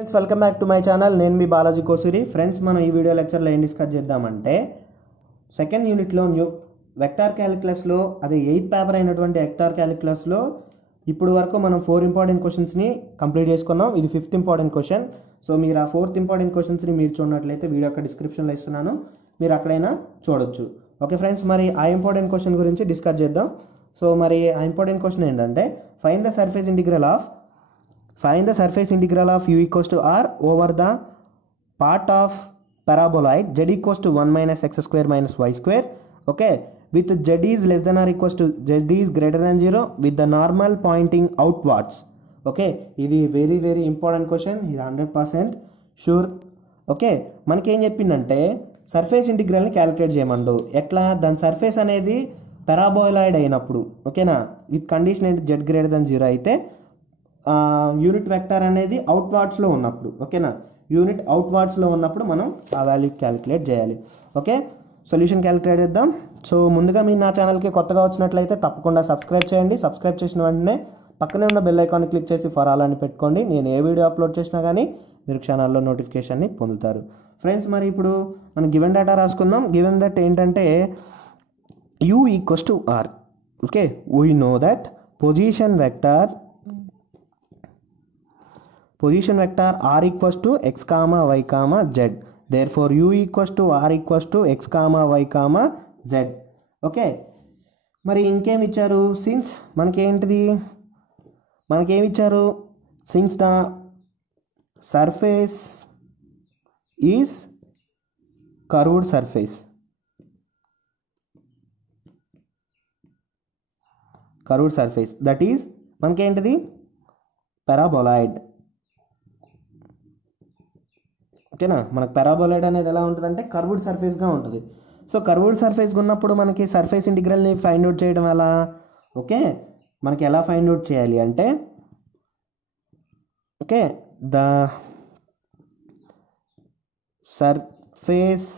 Friends welcome back to my channel. నేను మీ Balaji Kosuri. Friends మనం ఈ వీడియో లెక్చర్లో ఏం డిస్కస్ చేద్దామంటే సెకండ్ యూనిట్లో వెక్టార్ క్యాలిక్యులస్లో అదే 8th పేపర్ అయినటువంటి వెక్టార్ క్యాలిక్యులస్లో ఇప్పుడు వరకు మనం 4 ఇంపార్టెంట్ క్వశ్చన్స్ని కంప్లీట్ చేసుకున్నాం. ఇది 5th ఇంపార్టెంట్ క్వశ్చన్. సో మీరు ఆ 4th ఇంపార్టెంట్ క్వశ్చన్స్ని మీరు చూడనట్లయితే వీడియో యొక్క డిస్క్రిప్షన్లో ఇస్తున్నాను, మీరు అక్కడైనా చూడొచ్చు. ఓకే ఫ్రెండ్స్, మరి ఆ ఇంపార్టెంట్ క్వశ్చన్ గురించి డిస్కస్ చేద్దాం. సో మరి ఆ ఇంపార్టెంట్ క్వశ్చన్ ఏంటంటే find the surface integral of u equals to r over the part of paraboloid z equals to 1 minus x square minus y square. Okay, with z is less than or equals to z is greater than 0 with the normal pointing outwards. Okay, ఇది very very important question, ఇది 100% sure. Okay, మనకి ఏం చెప్పిందంటే surface ఇంటిగ్రల్ని calculate చేయమండు. ఎట్లా? దాని surface అనేది paraboloid అయినప్పుడు, ఓకేనా, విత్ కండిషన్ ఏంటి, z గ్రేటర్ దెన్ 0 అయితే యూనిట్ వెక్టర్ అనేది అవుట్వార్డ్స్లో ఉన్నప్పుడు, ఓకేనా, యూనిట్ అవుట్వార్డ్స్లో ఉన్నప్పుడు మనం ఆ వాల్యూ క్యాలిక్యులేట్ చేయాలి. ఓకే, సొల్యూషన్ క్యాలిక్యులేట్ చేద్దాం. సో ముందుగా మీరు నా ఛానల్కి కొత్తగా వచ్చినట్లయితే తప్పకుండా సబ్స్క్రైబ్ చేయండి. సబ్స్క్రైబ్ చేసిన వెంటనే పక్కనే ఉన్న బెల్ ఐకాన్ని క్లిక్ చేసి ఫర్ ఆల్ అని పెట్టుకోండి. నేను ఏ వీడియో అప్లోడ్ చేసినా కానీ మీరు ఛానల్లో నోటిఫికేషన్ని పొందుతారు. ఫ్రెండ్స్, మరి ఇప్పుడు మనం గివెన్ డేటా రాసుకుందాం. గివెన్ డేటా ఏంటంటే u equals to r. Okay, we know that position vector r equals to x comma y comma z. Therefore u equals to r equals to x comma y comma z. Okay, మరి ఇంకేమి ఇచ్చారు? Since మనకేమి ఇచ్చారు? Since the surface is curved surface that is మనకేంటిది paraboloid. ఓకేనా, మనకు paraboloid అనేది ఎలా ఉంటుందంటే కర్వ్డ్ సర్ఫేస్గా ఉంటుంది. సో కర్వ్డ్ సర్ఫేస్గా ఉన్నప్పుడు మనకి సర్ఫేస్ ఇంటిగ్రల్ని ఫైండ్ అవుట్ చేయడం ఎలా? ఓకే, మనకి ఎలా ఫైండ్ అవుట్ చేయాలి అంటే, okay, the surface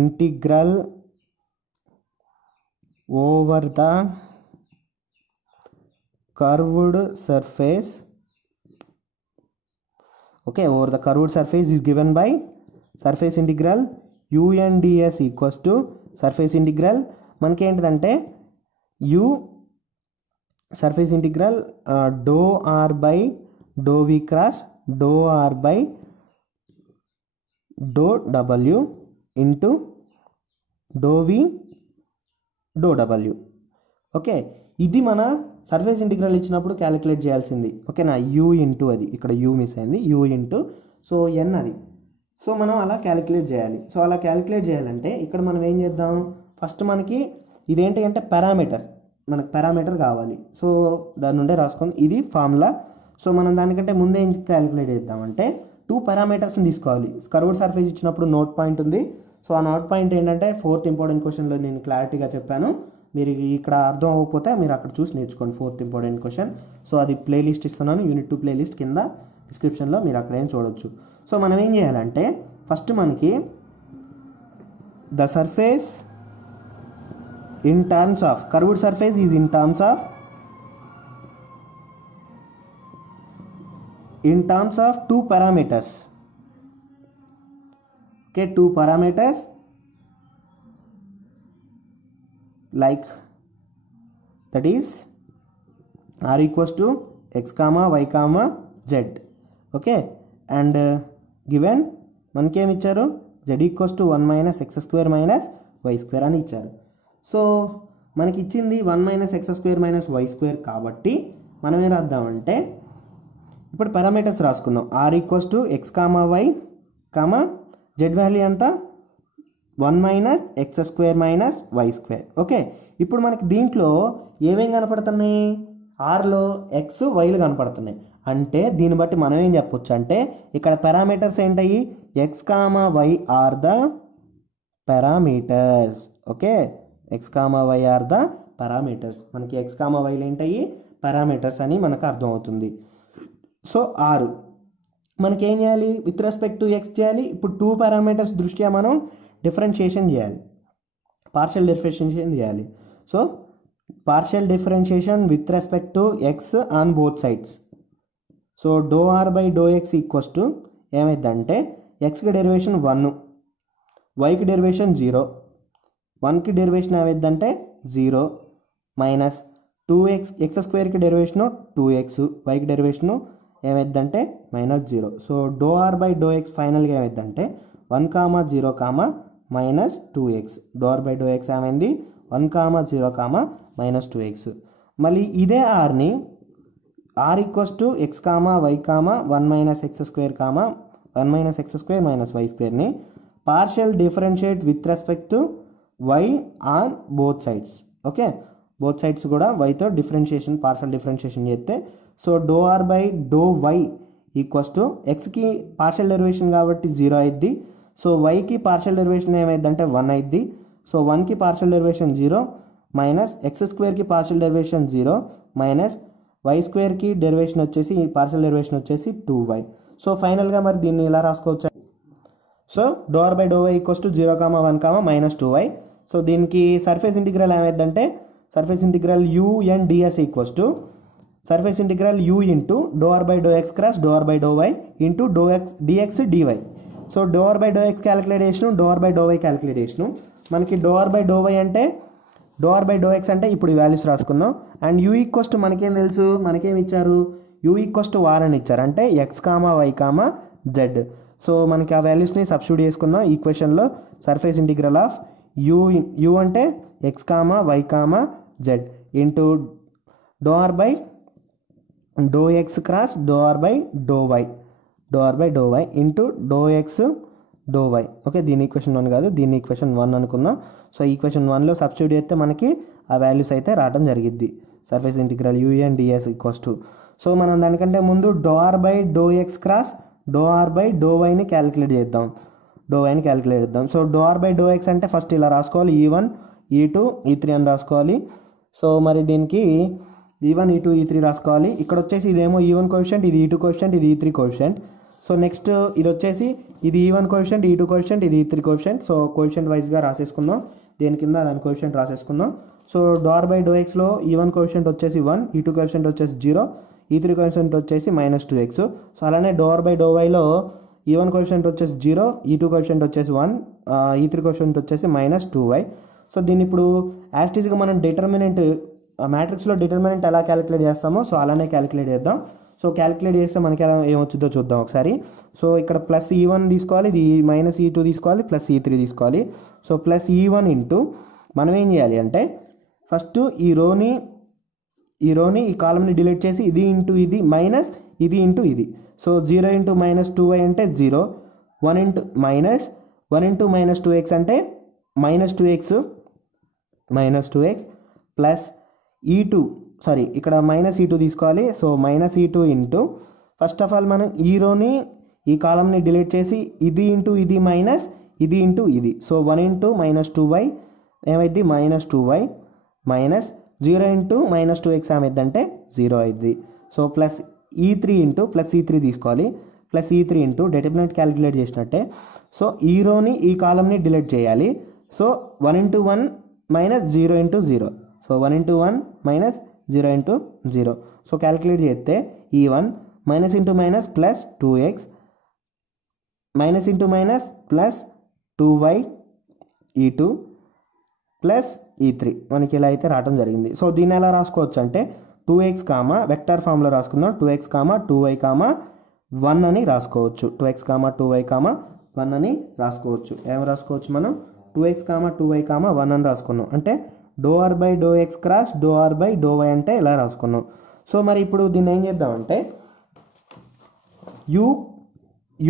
integral over the curved surface, okay, over the curved surface is given by surface integral u and ds equals to surface integral మనకి ఏంటిదంటే u surface integral dou r by dou v cross dou r by dou w into dou v dou w. Okay, ఇది మన surface integral ఇచ్చినప్పుడు calculate చేయాల్సింది. ఓకేనా, you into, అది ఇక్కడ you miss అయింది, యూ ఇంటూ సో ఎన్ అది. సో మనం అలా క్యాలిక్యులేట్ చేయాలి. సో అలా క్యాలిక్యులేట్ చేయాలంటే ఇక్కడ మనం ఏం చేద్దాం, ఫస్ట్ మనకి ఇదేంటి అంటే మనకు పారామీటర్ కావాలి. సో దాని నుండే రాసుకొని ఇది ఫార్ములా. సో మనం దానికంటే ముందే ఏం క్యాలిక్యులేట్ చేద్దామంటే 2 పారామీటర్స్ని తీసుకోవాలి. కర్వ్డ్ సర్ఫేస్ ఇచ్చినప్పుడు నోట్ పాయింట్ ఉంది. సో ఆ నోట్ పాయింట్ ఏంటంటే 4th ఇంపార్టెంట్ క్వశ్చన్లో నేను క్లారిటీగా చెప్పాను. మీరు ఇక్కడ అర్థం అవ్వకపోతే మీరు అక్కడ చూసి నేర్చుకోండి 4th ఇంపార్టెంట్ క్వశ్చన్. సో అది ప్లేలిస్ట్ ఇస్తున్నాను, యూనిట్ 2 ప్లేలిస్ట్ కింద డిస్క్రిప్షన్లో మీరు అక్కడ ఏం చూడొచ్చు. సో మనం ఏం చేయాలంటే ఫస్ట్ మనకి the surface in terms of curved surface is in terms of 2 parameters. Okay, 2 parameters like that is r equals to x comma y comma z. Okay, and given మనకి ఏమి ఇచ్చారు, z equals to 1 minus x square minus y square అని ఇచ్చారు. So మనకి ఇచ్చింది 1 minus x square minus y square కాబట్టి మనం ఏం రాద్దామంటే ఇప్పుడు పారామీటర్స్ రాసుకుందాం. r equals to x comma y comma z value ఎంత, 1 minus x square minus y square. Okay, ఇప్పుడు మనకి దీంట్లో ఏమేం కనపడుతున్నాయి, ఆర్లో ఎక్స్ వైలు కనపడుతున్నాయి. అంటే దీన్ని బట్టి మనం ఏం చెప్పొచ్చు అంటే ఇక్కడ పారామీటర్స్ ఏంటయ్యి, x comma y are the parameters. Okay, x comma y are the parameters. మనకి ఎక్స్ కామా వైలు ఏంటయ్యి, పారామీటర్స్ అని మనకు అర్థం అవుతుంది. సో 6 మనకి ఏం చేయాలి, విత్ రెస్పెక్ట్ టు ఎక్స్ చేయాలి. ఇప్పుడు 2 పారామీటర్స్ దృష్ట్యా మనం డిఫరెన్షియేషన్ చేయాలి, పార్షియల్ డిఫరెన్షియేషన్ చేయాలి. So partial differentiation with respect to x on both sides. So do r by do x equals to ఏమైందంటే ఎక్స్కి డెరివేషన్ 1, వైకి డెరివేషన్ 0, 1కి డెరివేషన్ ఏమైందంటే 0 minus 2x X స్క్వేర్కి డెరివేషను 2x, వైకి derivation ఏమైందంటే -0. So do r by do x ఫైనల్గా ఏమైందంటే 1, 0, -2x. Doe r by do x ఏమైంది 1, 0, -2x. మళ్ళీ ఇదే ఆర్ని r equals to x y 1 - x², 1 - x² - y²ని partial differentiate with respect to y on both sides. Okay, both sides కూడా వైతో differentiation partial differentiation చేస్తే so do r by do y equals to ఎక్స్కి partial derivation కాబట్టి 0 అయింది. So వైకి partial derivation ఏమైందంటే 1 అయింది. So 1కి partial derivation 0 minus x² partial derivation 0 minus y² derivation వచ్చేసి పార్షియల్ డెరివేషన్ వచ్చేసి 2y. సో ఫైనల్గా మరి దీన్ని ఇలా రాసుకోవచ్చు. So do r by do y equals to 0, 1, -2y. So దీనికి సర్ఫేస్ ఇంటిగ్రల్ ఏమైందంటే surface integral un ds equals to surface integral u into do r by do x cross do r by do y into do x dx dy. So do r by do x calculation, doe r by do y calculation. మనకి doe r by do y అంటే do r by do x అంటే ఇప్పుడు ఈ values రాసుకుందాం. And u equals to మనకేం తెలుసు, మనకేం ఇచ్చారు, u ఈక్వల్స్ టు r అని ఇచ్చారు, అంటే x, y, z. సో మనకి ఆ వాల్యూస్ని సబ్స్టిట్యూట్ చేసుకుందాం ఈక్వేషన్లో. సర్ఫేస్ ఇంటిగ్రల్ ఆఫ్ u అంటే x, y, z into do r by do x cross do r by do y, do r by do y into do x do y. Okay, దీని equation 1 కాదు, దీన్ని equation 1 అనుకుందాం. So equation 1లో substitute చేస్తే మనకి ఆ values అయితే రావడం జరిగిద్ది. Surface integral un ds equals to. So మనం దానికంటే ముందు doe r by do x cross do r by doe వైని క్యాలిక్యులేట్ చేద్దాం. So do r by do x అంటే ఫస్ట్ ఇలా రాసుకోవాలి, e1 e2 e3 అని రాసుకోవాలి. సో మరి దీనికి e1 e2 e3 రాసుకోవాలి. ఇక్కడ వచ్చేసి ఇదేమో e1 కోఎఫిషియంట్, ఇది e2 కోఎఫిషియంట్, ఇది e3 కోఎఫిషియంట్. సో నెక్స్ట్ ఇది వచ్చేసి ఇది e1 కోఎఫిషియంట్, e2 కోఎఫిషియంట్, ఇది e3 కోఎఫిషియంట్. సో కోఎఫిషియంట్ వైజ్గా రాసేసుకుందాం, దేని కింద దాని కోఎఫిషియంట్ రాసేసుకుందాం. So do r by doe ఎక్స్లో e1 కోఎఫిషియంట్ వచ్చేసి 1, e2 కోఎఫిషియంట్ వచ్చేసి 0, e3 కోఎఫిషియంట్ వచ్చేసి -2x. సో అలానే డో ఆర్ బై డో వైలో e1 కోఎఫిషియంట్ వచ్చేసి 0, e2 కోఎఫిషియంట్ వచ్చేసి 1, e3 కోఎఫిషియంట్ వచ్చేసి -2y. సో దీన్ని ఇప్పుడు యాస్టీజ్గా మనం డిటర్మినెంట్ మ్యాట్రిక్స్లో డిటర్మినెంట్ ఎలా క్యాలిక్యులేట్ చేస్తామో సో అలానే క్యాలిక్యులేట్ చేద్దాం. సో క్యాలిక్యులేట్ చేస్తే మనకి ఎలా ఏమొచ్చిందో చూద్దాం ఒకసారి. సో ఇక్కడ ప్లస్ e1 తీసుకోవాలి, ఇది -e2 తీసుకోవాలి, ప్లస్ e3 తీసుకోవాలి. సో ప్లస్ e1 ఇంటూ మనం ఏం చేయాలి అంటే ఫస్ట్ ఈ రోని ఈ కాలంని డిలీట్ చేసి ఇది ఇంటూ ఇది మైనస్ ఇది ఇంటూ ఇది. సో 0 ఇంటూ -2y అంటే 0, 1 ఇంటూ -2x అంటే -2x ప్లస్ e2 ఇక్కడ -e2 తీసుకోవాలి. So -e2 into first of all మనం ఈ రోని ఈ కాలంని డిలీట్ చేసి ఇది ఇంటూ ఇది మైనస్ ఇది ఇంటూ ఇది. సో 1 ఇంటూ -2y ఏమైంది -2y మైనస్ 0 ఇంటూ -2x ఏమైందంటే 0 అయింది. So plus e3 into plus e3 తీసుకోవాలి, plus e3 into determinant calculate చేసినట్టే. సో ఈ రోని ఈ కాలంని డిలీట్ చేయాలి. So 1 into 1 minus 0 into 0. So 1 into 1 minus 0 into 0. So calculate చేస్తే e1 minus into minus plus 2x minus into minus plus 2y e2 plus e3 మనకి ఇలా అయితే రావడం జరిగింది. సో దీన్ని ఎలా రాసుకోవచ్చు అంటే 2x వెక్టర్ ఫామ్లో రాసుకుందాం. 2x 2y 1 అని రాసుకోవచ్చు. 2x 2y 1 అని రాసుకోవచ్చు. ఏం రాసుకోవచ్చు మనం 2x 2y 1 అని రాసుకున్నాం. అంటే do r by do x cross do r by do y అంటే ఇలా రాసుకున్నాం. సో మరి ఇప్పుడు దీన్ని ఏం చేద్దామంటే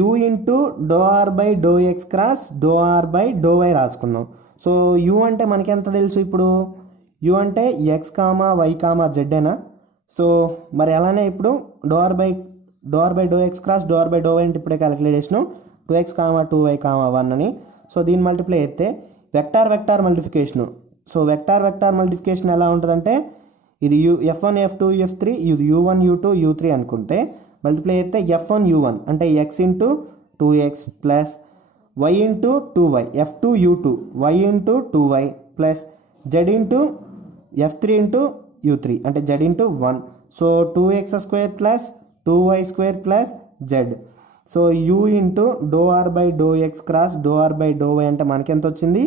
u into do r by do x cross do r by do y రాసుకుందాం. సో u అంటే మనకి ఎంత తెలుసు, ఇప్పుడు u అంటే x, y, z ఏనా. సో మరి అలానే ఇప్పుడు do r by do x cross do r by do y అంటే ఇప్పుడే క్యాలిక్యులేట్ చేసినాం 2x 2y 1 అని. సో దీన్ని మల్టిప్లై అయితే వెక్టార్ మల్టిఫికేషను. సో వెక్టార్ మల్టిఫికేషన్ ఎలా ఉంటుందంటే ఇది f1 f2 f3 ఇది u1 u2 u3 అనుకుంటే మల్టిప్లై అయితే f1 u1 అంటే x into 2x plus y into 2y f2 u2 y into 2y plus z into f3 into u3 అంటే z into 1. So 2x² plus 2y² plus z. So u into do r by do x cross do r by do y అంటే మనకి ఎంత వచ్చింది,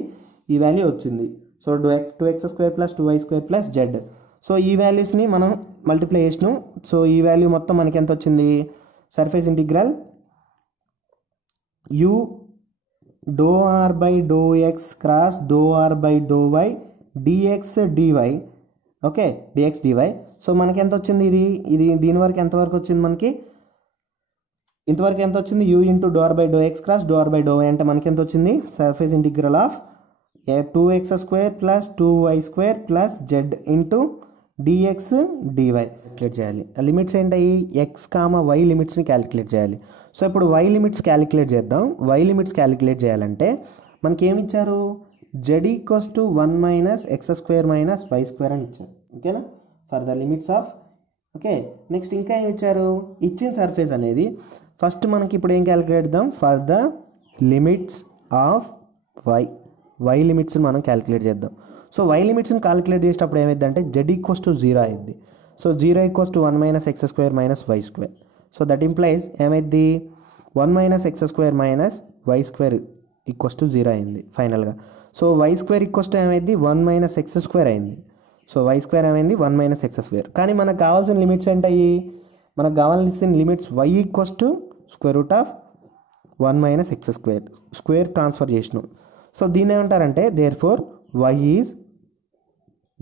ఈ value వచ్చింది. So 2x² plus 2y² plus z. So ఈ వాల్యూస్ని మనం మల్టిప్లై చేసినాం. సో ఈ వాల్యూ మొత్తం మనకి ఎంత వచ్చింది, surface integral u do r by do x cross do r by do y d x d y. Okay, d x DY. So మనకి ఎంత వచ్చింది, ఇది దీని వరకు ఎంతవరకు వచ్చింది, మనకి ఇంతవరకు ఎంత వచ్చింది, u into do r by do x cross do r by do y అంటే మనకి ఎంత వచ్చింది, surface integral of 2x² plus 2y² plus z into dx d y calculate చేయాలి. లిమిట్స్ ఏంటవి, ఎక్స్ కామా వై లిమిట్స్ని క్యాలిక్యులేట్ చేయాలి. సో ఇప్పుడు y limits calculate చేద్దాం. వై లిమిట్స్ క్యాలిక్యులేట్ చేయాలంటే మనకి ఏమి ఇచ్చారు, z = 1 minus x² minus y² అని ఇచ్చారు. ఓకేనా, for the limits of. Okay, next ఇంకా ఏమి ఇచ్చారు, ఇచ్చిన సర్ఫేస్ అనేది ఫస్ట్ మనకి ఇప్పుడు ఏం క్యాలిక్యులేట్ చేద్దాం, for the limits of y లిమిట్స్ని మనం క్యాలిక్యులేట్ చేద్దాం. సో వై లిమిట్స్ని క్యాలిక్యులేట్ చేసేటప్పుడు ఏమైందంటే z = 0 అయింది. So 0 = 1 minus x² minus y². So that implies ఏమైంది, 1 మైనస్ x² మైనస్ y² = 0 అయింది ఫైనల్గా. సో y² ఏమైంది, 1 మైనస్ x² అయింది. సో y² ఏమైంది, 1 మైనస్ x². కానీ మనకు కావాల్సిన లిమిట్స్ ఏంటయ్యి, మనకు కావాల్సిన limits y = (1 minus x²) square transfer చేసినాం. సో దీన్ని ఏమంటారంటే దేర్ ఫోర్ y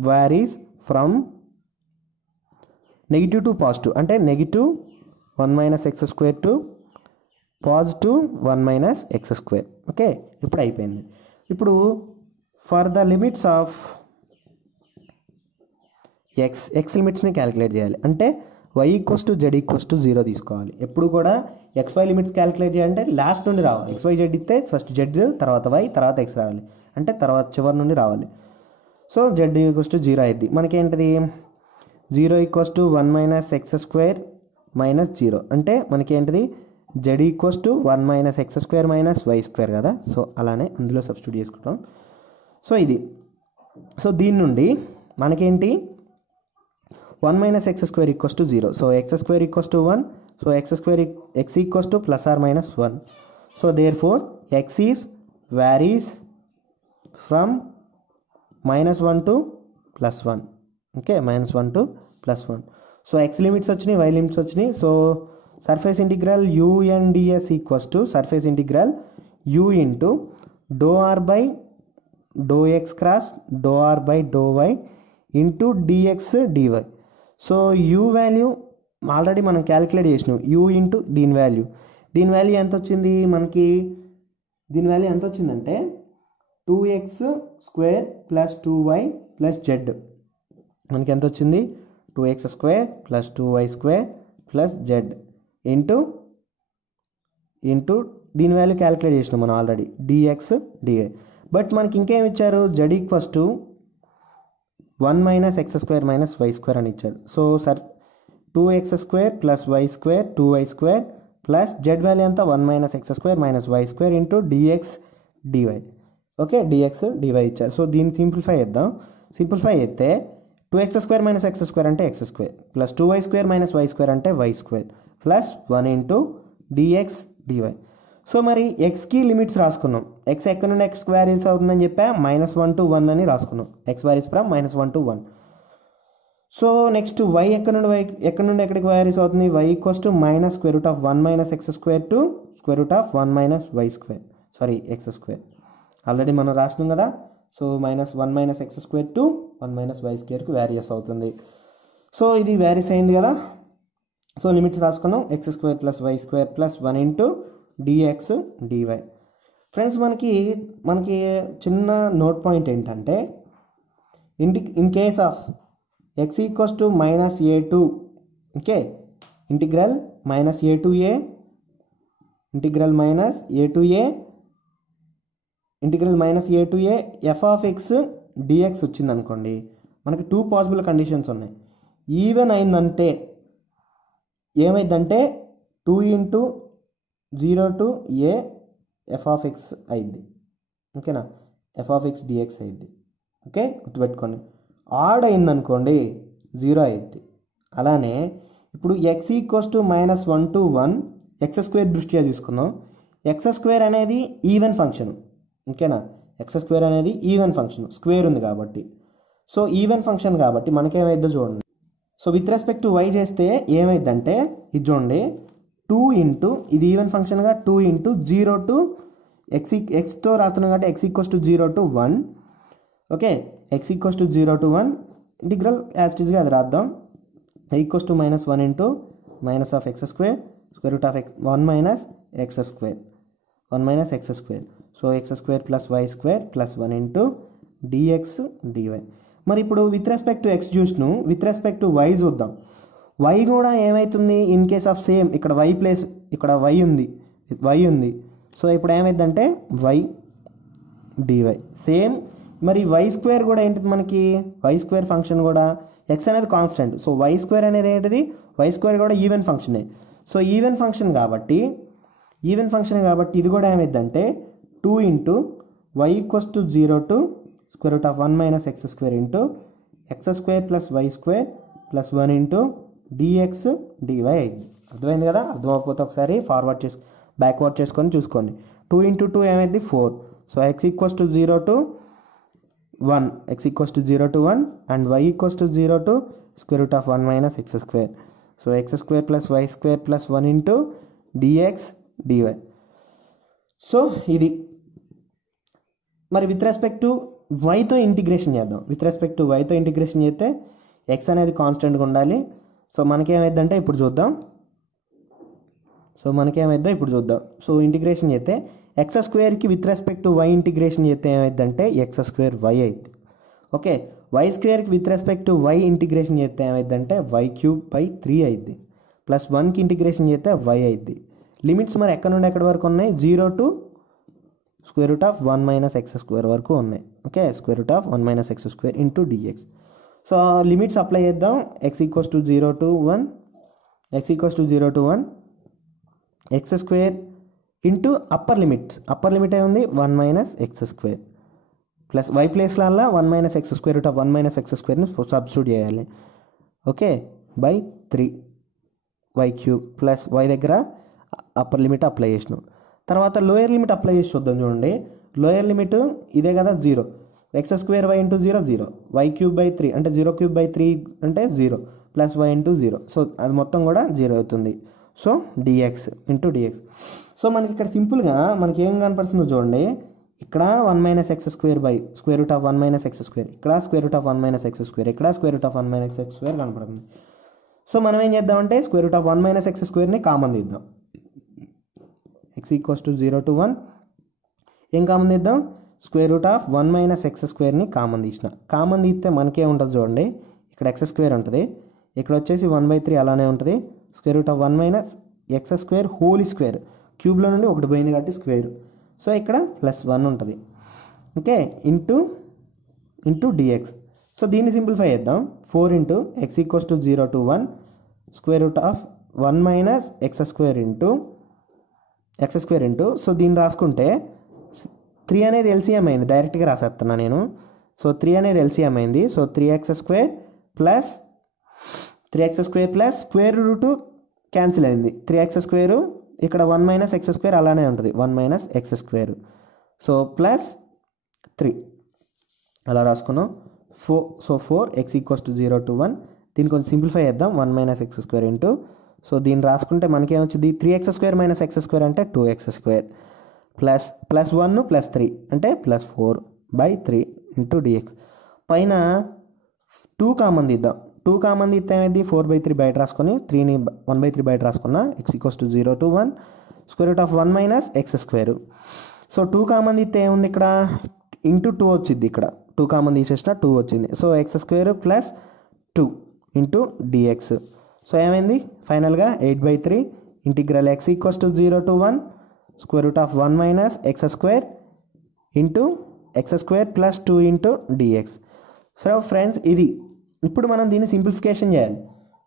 varies from negative to positive, అంటే negative 1 minus x² to positive 1 minus x². Okay, ఇప్పుడు అయిపోయింది. ఇప్పుడు for the limits of x లిమిట్స్ని క్యాలిక్యులేట్ చేయాలి. అంటే y = z = 0 తీసుకోవాలి. ఎప్పుడు కూడా xy లిమిట్స్ క్యాలిక్యులేట్ చేయాలంటే లాస్ట్ నుండి రావాలి. xy z ఇస్తే ఫస్ట్ z, తర్వాత y, తర్వాత x రావాలి, అంటే తర్వాత చివరి నుండి రావాలి. సో z = 0 అయింది. మనకేంటిది, 0 = 1 మైనస్ x² మైనస్ 0 అంటే మనకేంటిది, z = 1 minus x² minus y² కదా. సో అలానే అందులో సబ్స్టిట్యూట్ చేసుకుంటాం. సో ఇది, సో దీని నుండి మనకేంటి, 1 minus x² = 0. So x² = 1. So x = plus or minus 1. So therefore x varies from -1 to +1. Okay, -1 to +1. So x limits వచ్చినాయి, y లిమిట్స్ వచ్చినాయి. So surface integral u and ds = surface integral u into do r by do x cross do r by do y into dx DY. So u value already మనం calculate చేసినాం, u into దీని value ఎంత వచ్చింది మనకి, దీని value ఎంత వచ్చిందంటే 2x² plus 2y plus Z. మనకి ఎంత వచ్చింది, 2x² plus 2y² plus z into దీని వాల్యూ క్యాలిక్యులేట్ చేసినాం మనం ఆల్రెడీ, డిఎక్స్ డివై. బట్ మనకి ఇంకేమి ఇచ్చారు, z = 1 minus x² minus y² అని ఇచ్చారు. So 2x² plus y² 2y² plus z value ఎంత, 1 minus x² minus y² into dx d y. Okay, d x d y ఇచ్చారు. సో దీన్ని సింప్లిఫై చేద్దాం. సింప్లిఫై చేస్తే 2x² మైనస్ x² అంటే x² plus 2y² minus y² అంటే y² plus 1 into dx DY. So మరి ఎక్స్కి limits రాసుకున్నాం. ఎక్స్ ఎక్కడి నుండి ఎక్స్కి వ్యారీస్ అవుతుందని చెప్పా, -1 to 1 అని రాసుకున్నాం. X varies from -1 to 1. So next y ఎక్కడి నుండి ఎక్కడికి వ్యారీస్ అవుతుంది, y = (-1 minus x² to (1 minus y²) sorry x². Already మనం రాసినాం కదా. So -1 minus x² to 1 minus y²కి వ్యారియస్ అవుతుంది. సో ఇది వ్యారీస్ అయింది కదా. సో లిమిట్స్ రాసుకున్నాం, x² plus y² plus 1 into dx dy. Friends మనకి చిన్న నోట్ పాయింట్ ఏంటంటే, in case of x = -a2, okay, integral -a to a integral -a to a f of x dx వచ్చింది అనుకోండి, మనకి 2 possible conditions ఉన్నాయి. Even అయిందంటే ఏమైందంటే 2 into 0 to a f of x అయింది. ఓకేనా, f ఆఫ్ x dx అయింది. Okay, గుర్తుపెట్టుకోండి. ఆడ్ అయిందనుకోండి 0 అయింది. అలానే ఇప్పుడు x equals to -1 to 1 x square దృష్ట్యా చూసుకుందాం. ఎక్స్ స్క్వేర్ అనేది ఈవెన్ ఫంక్షన్, ఓకేనా. ఎక్స్ స్క్వేర్ అనేది ఈవెన్ ఫంక్షన్, స్క్వేర్ ఉంది కాబట్టి. సో ఈవెన్ ఫంక్షన్ కాబట్టి మనకేమైద్దో చూడండి. So with respect to y చేస్తే ఏమైందంటే ఇది చూడండి, 2 ఇంటూ ఇది ఈవెన్ ఫంక్షన్గా 2 ఇంటూ 0 to ఎక్స్తో రాస్తున్నాం కాబట్టి x equals to 0 to 1. Okay, x equals to 0 to 1 integral as it ఈస్గా అది రాద్దాం. Equals to -1 into minus of x square square root of x 1 minus x square 1 minus x square. So x square plus y square plus 1 into dx dy. మరి ఇప్పుడు with respect to x చూసినాం, with respect to y చూద్దాం. Y కూడా ఏమవుతుంది in case of same ఇక్కడ y place ఇక్కడ y ఉంది. సో ఇప్పుడు ఏమైందంటే వై డివై సేమ్. మరి వై స్క్వేర్ కూడా ఏంటిది మనకి, వై స్క్వేర్ ఫంక్షన్ కూడా ఎక్స్ అనేది కాన్స్టెంట్. సో వై స్క్వేర్ అనేది ఏంటిది, వై స్క్వేర్ కూడా ఈవెన్ ఫంక్షనే. సో ఈవెన్ ఫంక్షన్ కాబట్టి ఇది కూడా ఏమైందంటే 2 into y equals to 0 to square root of 1 minus x square into x square plus y square plus 1 into dx DY అయింది. అర్థమైంది కదా. అర్థమైపోతే ఒకసారి బ్యాక్వర్డ్ చేసుకొని చూసుకోండి. 2 ఇంటూ 2 ఏమైంది 4. So x equals to 0 to 1 and y equals to 0 to square root of 1 minus x square. So x square plus y square plus 1 into dx DY. సో ఇది మరి విత్ రెస్పెక్ట్ టు వైతో integration చేద్దాం. With respect to వైతో integration చేస్తే x అనేది కాన్స్టెంట్గా ఉండాలి. సో మనకేమైందంటే ఇప్పుడు చూద్దాం. సో ఇంటిగ్రేషన్ చేస్తే ఎక్స్ స్క్వేర్కి with respect to y integration చేస్తే ఏమైందంటే ఎక్స్ స్క్వేర్ వై అయింది. ఓకే, వై స్క్వేర్కి with respect to y integration చేస్తే ఏమైందంటే వై క్యూబ్ బై 3 అయింది. ప్లస్ 1కి ఇంటిగ్రేషన్ చేస్తే వై అయింది. లిమిట్స్ మరి ఎక్కడ నుండి ఎక్కడి వరకు ఉన్నాయి, 0 to square root of 1 minus x square వరకు ఉన్నాయి. Okay, square root of 1 minus x square into dx. So limits apply చేద్దాం. X equals to 0 to 1 x square into upper limit ఏముంది 1 minus x square plus y ప్లేస్లల్లా 1 minus x square root of 1 minus x స్క్వేర్ని substitute చేయాలి. Okay, by 3 y cube plus y దగ్గర upper limit apply చేసినాం. తర్వాత lower limit apply చేసి చూద్దాం. చూడండి, లోయర్ లిమిట్ ఇదే కదా 0. X square y into 0 y cube by 3 అంటే 0 క్యూబ్ బై 3 అంటే 0 ప్లస్ వై ఇంటూ 0. సో అది మొత్తం కూడా 0 అవుతుంది. So dx into dx. So మనకి ఇక్కడ సింపుల్గా మనకి ఏం కనపడుతుందో చూడండి. ఇక్కడ 1 minus x square by square root of 1 minus x square, ఇక్కడ square root of 1 minus x square, ఇక్కడ square root of 1 minus x square కనపడుతుంది. సో మనం ఏం చేద్దామంటే square root of 1 minus x స్క్వేర్ని కామన్ తీద్దాం. ఎక్స్ ఈక్వల్స్ టు 0 to 1 ఏం common తీద్దాం, square root of 1 minus x స్క్వేర్ని కామన్ తీస్తే మనకే ఉంటుంది చూడండి. ఇక్కడ ఎక్స్ స్క్వేర్ ఉంటుంది, ఇక్కడ వచ్చేసి 1/3 అలానే ఉంటుంది. Square root of 1 minus x square whole square, క్యూబ్లో నుండి ఒకటి పోయింది కాబట్టి స్క్వేర్. సో ఇక్కడ ప్లస్ 1 ఉంటుంది. Okay, into dx. సో దీన్ని సింప్లిఫై చేద్దాం. 4 into x equals to 0 to 1 square root of 1 minus x square into so దీన్ని రాసుకుంటే 3 అనేది ఎల్సిఎం అయింది, డైరెక్ట్గా రాసేస్తున్నా నేను. సో 3 అనేది ఎల్సిఎం అయింది. So 3x square plus square root cancel అయింది. 3x స్క్వేర్ ఇక్కడ 1 మైనస్ ఎక్స్ స్క్వేర్ అలానే ఉంటుంది, 1 minus x square. So plus 3 అలా రాసుకున్నాం. 4 ఎక్స్ ఈక్వల్స్ టు 0 to 1 దీన్ని కొంచెం సింప్లిఫై చేద్దాం. 1 minus x square into so దీన్ని రాసుకుంటే మనకేమొచ్చింది 3x square minus x square అంటే 2x స్క్వేర్ ప్లస్ 1 ప్లస్ 3 అంటే ప్లస్ 4/3 ఇంటూ డిఎక్స్. పైన 2 కామన్ తీద్దాం. 2 కామన్ తీస్తే ఏమైంది 4/3 బయట రాసుకొని 3ని 1/3 బయట రాసుకున్నా. X equals to 0 to 1 square root of 1 minus x square. So 2 common తీస్తే ఏముంది ఇక్కడ ఇంటూ 2 వచ్చింది. ఇక్కడ 2 కామన్ తీసేసిన 2 వచ్చింది. So x square plus 2 into dx. So ఏమైంది ఫైనల్గా 8/3 integral x equals to 0 to 1 square root of 1 minus x square into x square plus 2 into dx. So friends ఇది ఇప్పుడు మనం దీన్ని సింప్లిఫికేషన్ చేయాలి.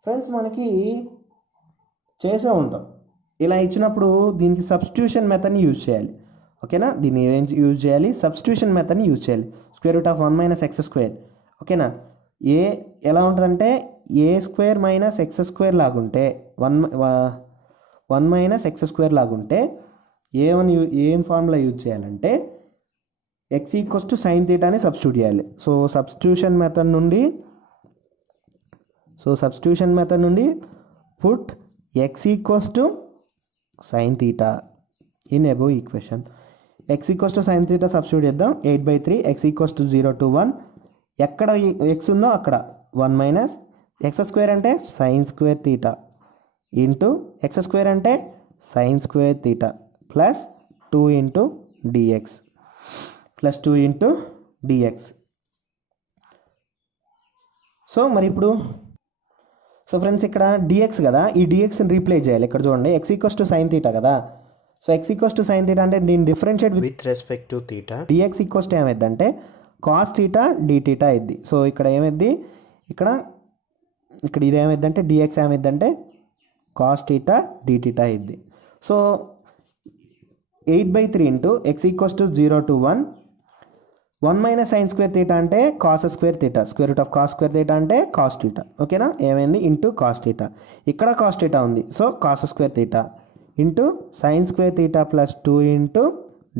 ఫ్రెండ్స్ మనకి చేసే ఉంటాం ఇలా ఇచ్చినప్పుడు దీనికి సబ్స్టిట్యూషన్ మెథడ్ని యూజ్ చేయాలి. ఓకేనా, దీన్ని ఏం యూజ్ చేయాలి, సబ్స్టిట్యూషన్ మెథడ్ని యూజ్ చేయాలి. Square root of 1 minus x square. ఓకేనా, ఎలా ఉంటుందంటే a square minus x square లాగుంటే వన్ మైనస్ ఎక్స్ స్క్వేర్ లాగుంటే ఏం ఫార్ములా యూజ్ చేయాలంటే ఎక్స్ ఈక్వల్స్ టు సైన్ థీటాని సబ్స్టిట్యూట్ చేయాలి. సో సబ్స్టిట్యూషన్ మెథడ్ నుండి put x equals to sine theta in above equation. X equals to sine theta substitute చేద్దాం. 8/3 X equals to 0 to 1. ఎక్కడ X ఉందో అక్కడ 1 మైనస్ ఎక్స్ స్క్వేర్ అంటే sine square theta into x square అంటే sine square theta plus 2 into dx plus 2 into dx. So మరి ఇప్పుడు friends ఇక్కడ dx కదా, ఈ డిఎక్స్ని రీప్లేస్ చేయాలి. ఇక్కడ చూడండి x equals to sine theta కదా. So x equals to sine theta అంటే దీన్ని differentiate with respect to theta. Dx equals to ఏమైంది అంటే కాస్ థీటా డి థీటా అయింది. సో ఇక్కడ ఏమైంది, ఇక్కడ ఇది ఏమైంది అంటే డిఎక్స్ ఏమైంది అంటే కాస్ థీటా డి థీటా అయింది. So 8/3 into x equals to 0 to 1. 1 minus sine square theta అంటే cos square theta, square root of cos square theta అంటే కాస్ థీటా. ఓకేనా, ఏమైంది ఇంటూ కాస్ థీటా. ఇక్కడ కాస్ థీటా ఉంది, so cos square theta into sine square theta plus 2 into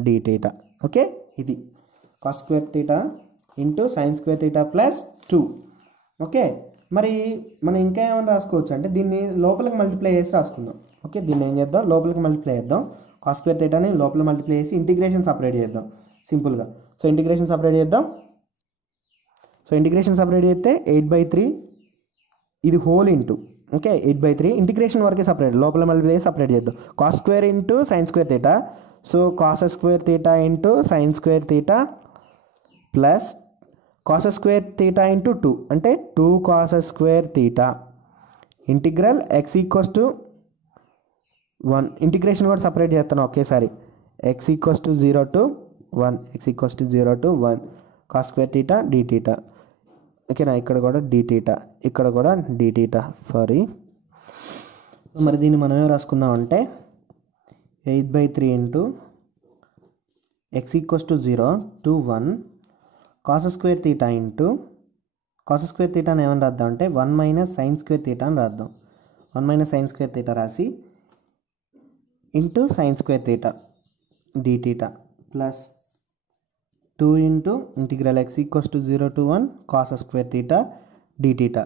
d theta. Okay, ఇది cos square theta into sine square theta plus 2. Okay, మరి మనం ఇంకా ఏమైనా రాసుకోవచ్చు అంటే దీన్ని లోపలికి మల్టిప్లై చేసి రాసుకుందాం. ఓకే, దీన్ని ఏం చేద్దాం, లోపలికి మల్టిప్లై చేద్దాం. కాస్ స్క్వేర్ థీటాని లోపల మల్టిప్లై చేసి ఇంటిగ్రేషన్ సపరేట్ చేద్దాం సింపుల్గా. సో ఇంటిగ్రేషన్ సపరేట్ చేద్దాం. సో ఇంటిగ్రేషన్ సపరేట్ చేస్తే 8/3 ఇది హోల్ ఇంటూ, ఓకే 8/3 ఇంటిగ్రేషన్ వరకే సపరేట్, లోపల మల్టిప్లై చేసి సపరేట్ చేద్దాం. Cos square into sine square theta, so cos square theta into sine square theta plus cos square theta into 2 అంటే 2 cos square theta integral x equals to 1. Integration కూడా separate చేస్తాను ఒకేసారి. X equals to 0 to 1, x equals to 0 to 1 cos square theta d theta. ఓకేనా, ఇక్కడ కూడా D theta, ఇక్కడ కూడా D theta, sorry. మరి దీన్ని మనం ఏం రాసుకుందాం అంటే 8/3 into x equals to 0 to 1 cos square theta into cos square థీటాని ఏమని రాద్దాం అంటే 1 మైనస్ సైన్ స్క్వేర్ థీటా అని రాద్దాం. 1 మైనస్ సైన్ స్క్వేర్ థీటా రాసి into sine square theta d theta plus 2 into integral x equals to 0 to 1 cos square theta d theta.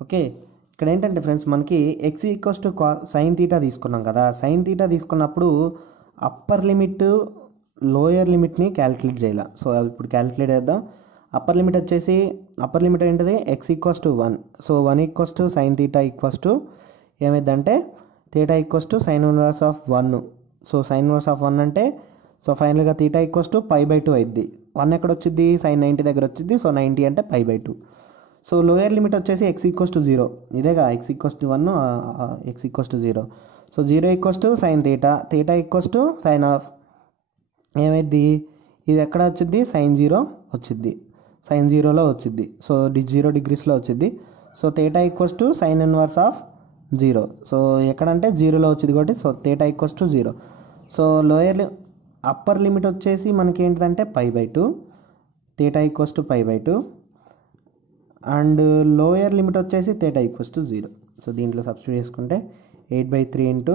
Okay, ఇక్కడ ఏంటంటే friends మనకి x equals to sine theta తీసుకున్నాం కదా. Sine theta తీసుకున్నప్పుడు upper limit lower లిమిట్ని calculate చేయాలి. So ఇప్పుడు calculate చేద్దాం. అప్పర్ లిమిట్ వచ్చేసి అప్పర్ లిమిట్ ఏంటిది x equals to 1. So 1 equals to sine theta equals to ఏమైందంటే theta equals to sine inverse of 1. So sine inverse of 1 అంటే so ఫైనల్గా theta equals to π/2 అయింది. 1 ఎక్కడ వచ్చింది, సైన్ 90 దగ్గర వచ్చింది. సో 90 అంటే π/2. సో లోయర్ లిమిట్ వచ్చేసి ఎక్స్ ఈక్వల్స్ టు 0, ఇదేగా x equals to 1 x equals to 0. So 0 equals to sine theta, theta equals to sine of ఏమైంది, ఇది ఎక్కడ వచ్చింది సైన్ 0 వచ్చింది, సైన్ 0లో వచ్చింది. సో 0 డిగ్రీస్లో వచ్చింది. So theta equals to sine inverse of 0. So ఎక్కడంటే 0లో వచ్చింది కాబట్టి so theta equals to 0. So lower upper limit వచ్చేసి మనకి ఏంటిదంటే π/2, theta equals to π/2 and lower limit వచ్చేసి థీటా ఈక్వల్స్ టు 0. సో దీంట్లో సబ్స్టిట్యూట్ చేసుకుంటే 8/3 ఇంటూ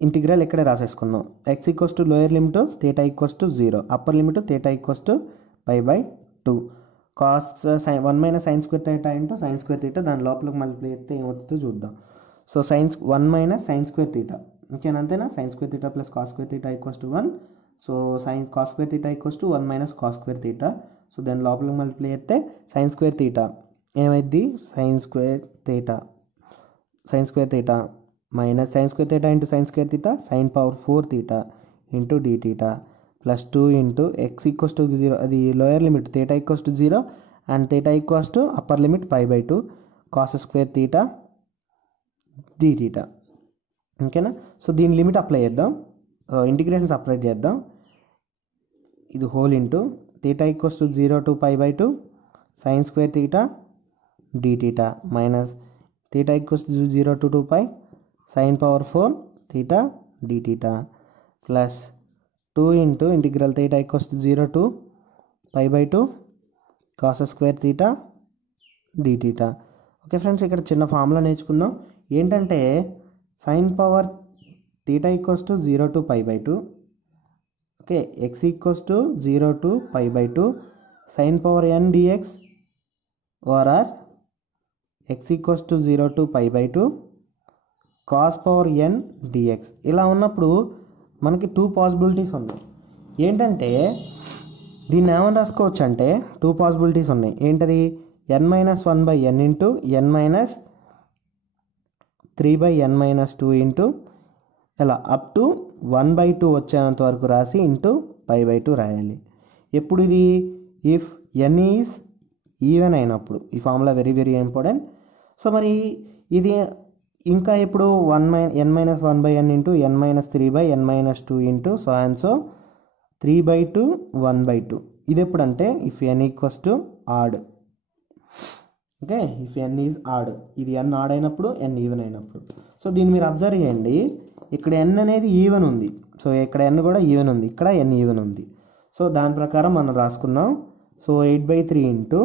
ఇంటిగ్రల్ ఇక్కడే రాసేసుకుందాం. X equals to lower limit theta equals to 0, upper limit theta equals to π/2 cos 1 minus sine square theta into sine square theta, దాని లోపలికి multiply చేస్తే ఏమవుతుందో చూద్దాం. So 1 minus sine square theta, ఓకేనా, అంతేనా. Sine square theta plus cos square theta equals to 1. So sine cos square theta equals to 1 minus cos square theta. So దాని లోపలికి multiply చేస్తే సైన్ స్క్వేర్ థీటా ఏమైంది, sine square theta minus sine square theta into sine square theta sine power 4 theta into d theta plus 2 into x equals to 0, అది lower limit theta equals to 0 and theta equals to upper limit π/2 cos square theta d theta. ఓకేనా, so దీని limit apply చేద్దాం. Integration separate చేద్దాం. ఇది whole into theta equals to 0 to π/2 sine square theta d theta minus theta equals to 0 to 2π sine power 4 theta d theta plus 2 into integral theta equals to 0 to π/2 cos square theta d theta. Okay friends, ఇక్కడ చిన్న formula నేర్చుకుందాం. ఏంటంటే sine power theta equals to 0 to π/2. Okay, x equals to 0 to π/2 sine power n dx or x equals to 0 to π/2 cos power n dx. ఇలా ఉన్నప్పుడు మనకి 2 possibilities ఉన్నాయి. ఏంటంటే దీన్ని ఏమని రాసుకోవచ్చు అంటే 2 పాసిబిలిటీస్ ఉన్నాయి. ఏంటది? n-1/n ఇంటూ n-3/n-2 ఇంటూ ఇలా అప్ టు 1/2 వచ్చేంత వరకు రాసి ఇంటూ π/2 రాయాలి. ఎప్పుడు ఇది? ఇఫ్ n ఈజ్ ఈవెన్ అయినప్పుడు. ఈ formula very very important. So మరి ఇది ఇంకా ఇప్పుడు n-1/n into n-3/n-2 into so 3/2 1/2. ఇది ఎప్పుడంటే if n equals to odd. Okay, if n is odd, ఇది n ఆడ్ అయినప్పుడు n ఈవెన్ అయినప్పుడు. సో దీన్ని మీరు అబ్జర్వ్ చేయండి. ఇక్కడ n అనేది ఈవెన్ ఉంది, సో ఇక్కడ n కూడా ఈవెన్ ఉంది, ఇక్కడ n ఈవెన్ ఉంది. సో దాని ప్రకారం మనం రాసుకుందాం. సో 8/3 ఇంటూ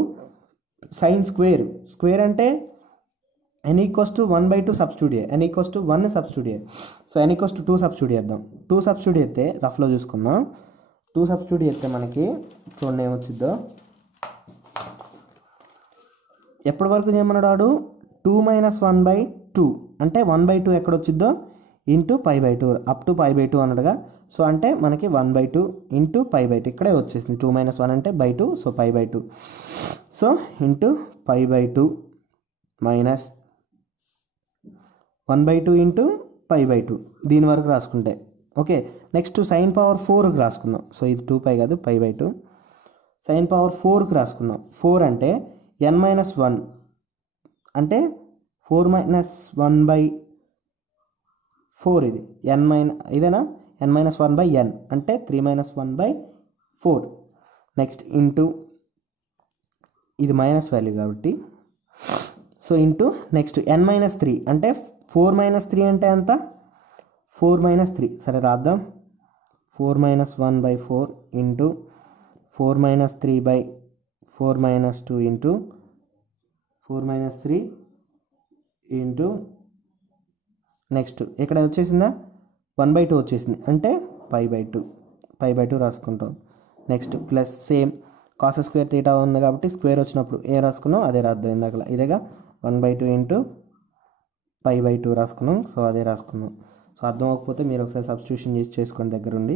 సైన్ స్క్వేర్ అంటే n ఈక్వల్స్ టు 1/2 సబ్స్టిట్యూట్ చేయాలి. n ఈక్వల్స్ టు 1 సబ్స్టిట్యూట్ చేయాలి. So n equals to 2 substitute చేద్దాం. 2 సబ్స్టిట్యూట్ చేస్తే రఫ్లో చూసుకుందాం. 2 సబ్స్టిట్యూట్ చేస్తే మనకి చూడండి ఏమొచ్చిద్దో. ఎప్పటి వరకు చేయమన్నాడు? 2 - 1/2 అంటే 1/2 ఎక్కడ వచ్చిద్దో ఇంటూ π/2 అప్ టు π/2 అన్నట్టుగా. సో అంటే మనకి 1/2 ఇంటూ π/2 ఇక్కడే వచ్చేసింది. 2 - 1 అంటే /2, so π/2. So into π/2 minus 1/2 into π/2 దీని వరకు రాసుకుంటే. ఓకే, నెక్స్ట్ సైన్ పవర్ 4కి రాసుకుందాం. సో ఇది 2π కాదు, π/2. సైన్ పవర్ 4కి రాసుకుందాం. 4 అంటే n-1 అంటే 4 - 1/4 ఇది ఇదేనా? n-1/n అంటే 3 - 1/4. నెక్స్ట్ ఇంటూ ఇది మైనస్ వాల్యూ కాబట్టి సో ఇంటూ నెక్స్ట్ n-3 అంటే 4 - 3 అంటే ఎంత? 4 - 3. సరే రాద్దాం. 4 - 1/4 ఇంటూ 4 - 3/4 - 2 ఇంటూ 4 - 3 ఇంటూ నెక్స్ట్ ఇక్కడ వచ్చేసిందా? 1/2 వచ్చేసింది అంటే π/2 రాసుకుంటాం. Next plus same cos square theta ఉంది కాబట్టి స్క్వేర్ వచ్చినప్పుడు ఏ రాసుకున్నాం అదే రాద్దాం. ఇందాక ఇదేగా 1/2 ఇంటూ π/2 రాసుకున్నాం. సో అదే రాసుకున్నాం. సో అర్థం అవ్వకపోతే మీరు ఒకసారి సబ్స్టిట్యూషన్ చేసుకోండి దగ్గరుండి.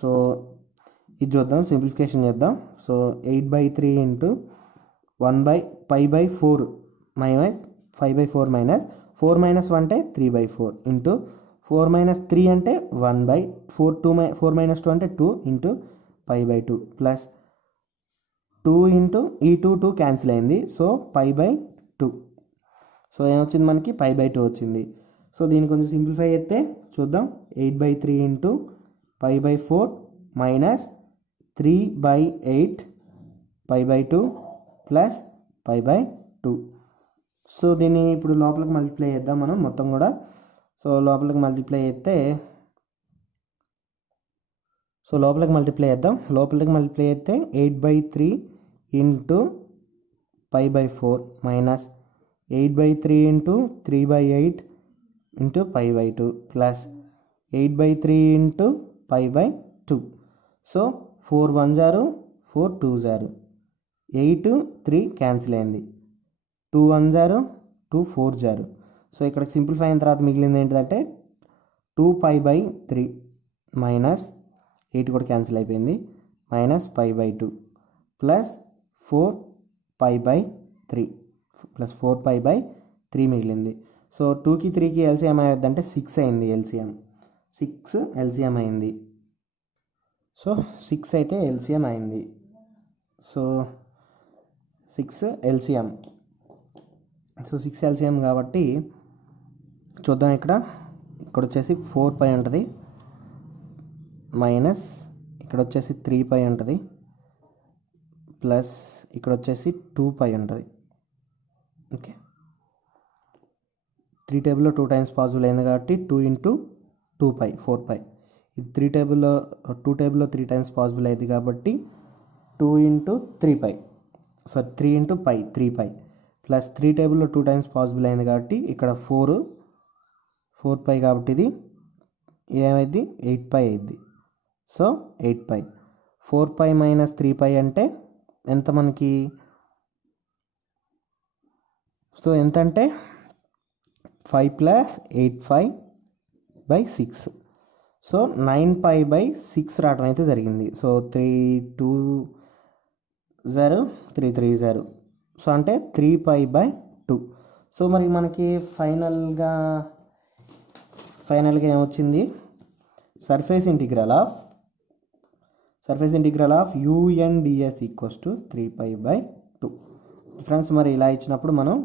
సో ఇది చూద్దాం, సింప్లిఫికేషన్ చేద్దాం. సో 8/3 ఇంటూ 1/π/4 మైనస్ 5/4 మైనస్ 4 - 1 అంటే 3/4 ఇంటూ 4 - 3 అంటే 1/4 4 - 2 అంటే 2 ఇంటూ π/2 ప్లస్ 2 ఇంటూ ఈ 2 క్యాన్సిల్ అయింది. సో π/2. సో ఏమొచ్చింది మనకి? π/2 వచ్చింది. సో దీన్ని కొంచెం సింప్లిఫై చేస్తే చూద్దాం. 8/3 ఇంటూ π/4 మైనస్ 3/8 π/2 ప్లస్ π/2. సో దీన్ని ఇప్పుడు లోపలికి మల్టిప్లై చేద్దాం మనం మొత్తం కూడా. సో లోపలికి మల్టిప్లై చేస్తే లోపలికి మల్టిప్లై చేస్తే 8/3 into π/4 minus 8/3 into 3/8 into π/2 plus 8/3 into π/2. So 4 1s 4 2s 8 3 cancel అయింది. 2 1s 2 4s. సో ఇక్కడ సింప్లిఫై అయిన తర్వాత మిగిలింది ఏంటంటే 2π/3 మైనస్ 8 కూడా క్యాన్సిల్ అయిపోయింది మైనస్ π/2 ప్లస్ 4π/3 ప్లస్ 4π/3 మిగిలింది. సో 2కి 3కి ఎల్సిఎం అయ్యిందంటే 6 అయింది. సిక్స్ ఎల్సిఎం అయింది. సో 6 అయితే ఎల్సిఎం అయింది. So 6 LCM. సో 6 ఎల్సిఎం కాబట్టి చూద్దాం. ఇక్కడ వచ్చేసి 4π ఉంటుంది మైనస్ ఇక్కడ వచ్చేసి 3π ఉంటుంది ప్లస్ ఇక్కడ వచ్చేసి 2π ఉంటుంది. ఓకే, 3 టేబుల్లో 2 టైమ్స్ పాసిబుల్ అయింది కాబట్టి 2 ఇంటూ 2π 4π. ఇది 2 టేబుల్లో 3 టైమ్స్ పాసిబుల్ అయింది కాబట్టి 2 into 3π. So 3 into pi 3π plus 3 టేబుల్లో 2 టైమ్స్ పాసిబుల్ అయింది కాబట్టి ఇక్కడ 4π కాబట్టి ఇది ఏమైంది 8π అయింది. సో 8π 4π మైనస్ 3π అంటే ఎంత మనకి? సో ఎంత అంటే 5 ప్లస్ 8π/6. సో 9π/6 రావడం అయితే జరిగింది. సో 3 2 0 3 3 0. సో అంటే 3π/2. సో మరి మనకి ఫైనల్గా ఏమొచ్చింది? Surface integral of UNDS equals to 3π/2. Friends మరి ఇలా ఇచ్చినప్పుడు మనం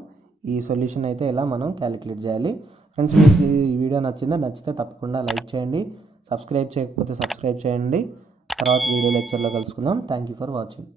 ఈ సొల్యూషన్ అయితే ఇలా మనం క్యాలిక్యులేట్ చేయాలి. ఫ్రెండ్స్ మీకు ఈ వీడియో నచ్చితే తప్పకుండా లైక్ చేయండి, సబ్స్క్రైబ్ చేయకపోతే సబ్స్క్రైబ్ చేయండి. తర్వాత వీడియో లెక్చర్లో కలుసుకుందాం. Thank you for watching.